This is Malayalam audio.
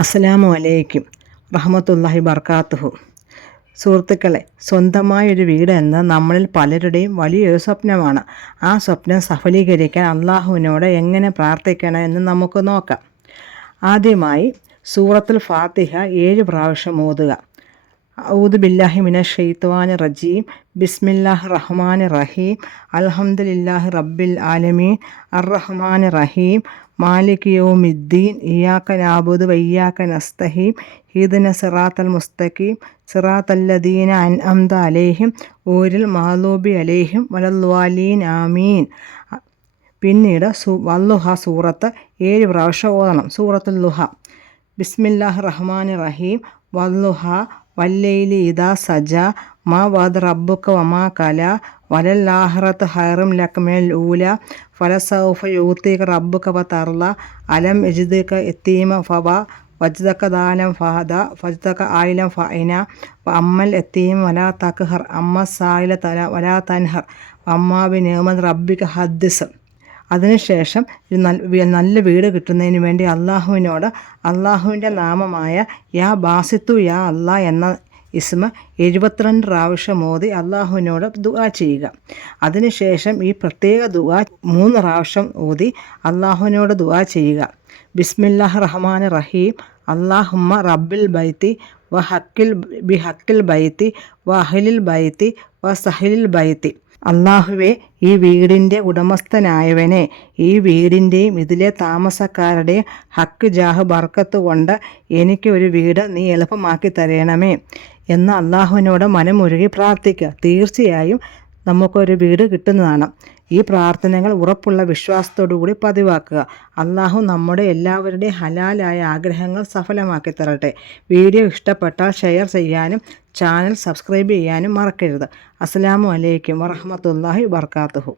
അസ്സലാമു അലൈക്കും റഹ്മത്തുള്ളാഹി ബർക്കാത്തുഹു. സുഹൃത്തുക്കളെ, സ്വന്തമായൊരു വീട് എന്നത് നമ്മളിൽ പലരുടെയും വലിയൊരു സ്വപ്നമാണ്. ആ സ്വപ്നം സഫലീകരിക്കാൻ അള്ളാഹുവിനോട് എങ്ങനെ പ്രാർത്ഥിക്കണം എന്ന് നമുക്ക് നോക്കാം. ആദ്യമായി സൂറത്തുൽ ഫാത്തിഹ 7 പ്രാവശ്യം ഓതുക. ഔദു ബില്ലാഹി മിനശ് ശൈത്വാനിർ റജീം. ബിസ്മില്ലാഹിർ റഹ്മാനിർ റഹീം. അൽഹംദുലില്ലാഹി റബ്ബിൽ ആലമീൻ. അർറഹ്മാനിർ റഹീം. മാലിക് യൗമിദ്ദീൻ. ഇയ്യാക നഅ്ബുദു വഇയ്യാക നസ്തഈൻ. ഇഹ്ദിന സിറാത്തൽ മുസ്തഖീം. സിറാത്തല്ലദീന അൻഅംത അലൈഹിം ഗൈറിൽ മഗ്ദൂബി അലൈഹിം വലദ്ദാലീൻ. ആമീൻ. പിന്നീട് വല്ലുഹ സൂറത്ത് 7 പ്രാവശ്യം ഓതണം. സൂറത്തുൽ ളുഹ. ബിസ്മില്ലാഹിർ റഹ്മാനിർ റഹീം. വല്ലുഹ വല്ലൈലി ഇദാ സജ. മാ വഅദ റബ്ബുക വമാ കല. വലൽ ആഖിറതു ഖൈറുൻ ലക മിനൽ ഊല. ഫലസൗഫ യുഅ്തിക റബ്ബുക ഫതർള. അലം യജിദ്ക യതീമ ഫവ. വജദക ദാലം ഫഹദ. ഫജദക ആയിലം ഫഅന. വഅമ്മൽ യതീമ വലാ തഖ്ഹർ. അമ്മ സായില വലാ തൻഹർ. വഅമ്മാ ബിനിഅമതി റബ്ബിക ഹദ്ദിസ്. അതിനുശേഷം നല്ല വീട് കിട്ടുന്നതിന് വേണ്ടി അള്ളാഹുവിൻ്റെ നാമമായ യാ ബാസിത്തു യാ അല്ലാ എന്ന ഇസ്മ 72 പ്രാവശ്യം ഓതി അള്ളാഹുവിനോട് ദുആ ചെയ്യുക. അതിനുശേഷം ഈ പ്രത്യേക ദുആ 3 പ്രാവശ്യം ഓതി അള്ളാഹുവിനോട് ദുആ ചെയ്യുക. ബിസ്മില്ലാഹിർ റഹ്മാനിർ റഹീം. അല്ലാഹുമ്മ റബ്ബിൽ ബൈത്തി ബിഹക്കിൽ ബൈത്തി വഅഹ്ലിൽ ബൈത്തി വസഹ്ലിൽ ബൈത്തി. അള്ളാഹുവേ, ഈ വീടിൻ്റെ ഉടമസ്ഥനായവനെ, ഈ വീടിൻ്റെയും ഇതിലെ താമസക്കാരുടെയും ഹക്ക് ജാഹ് ബർക്കത്ത് കൊണ്ട് എനിക്ക് ഒരു വീട് നീ എളുപ്പമാക്കി തരണമേ എന്ന് അള്ളാഹുവിനോട് മനമുരുകി പ്രാർത്ഥിക്കുക. തീർച്ചയായും നമുക്കൊരു വീട് കിട്ടുന്നതാണ്. ഈ പ്രാർത്ഥനകൾ ഉറപ്പുള്ള വിശ്വാസത്തോടു കൂടി പതിവാക്കുക. അള്ളാഹു നമ്മുടെ എല്ലാവരുടെയും ഹലാലായ ആഗ്രഹങ്ങൾ സഫലമാക്കി തരട്ടെ. വീഡിയോ ഇഷ്ടപ്പെട്ടാൽ ഷെയർ ചെയ്യാനും ചാനൽ സബ്സ്ക്രൈബ് ചെയ്യാനും മറക്കരുത്. അസ്സലാമു അലൈക്കും വറഹ്മത്തുള്ളാഹി വബർക്കാത്തുഹു.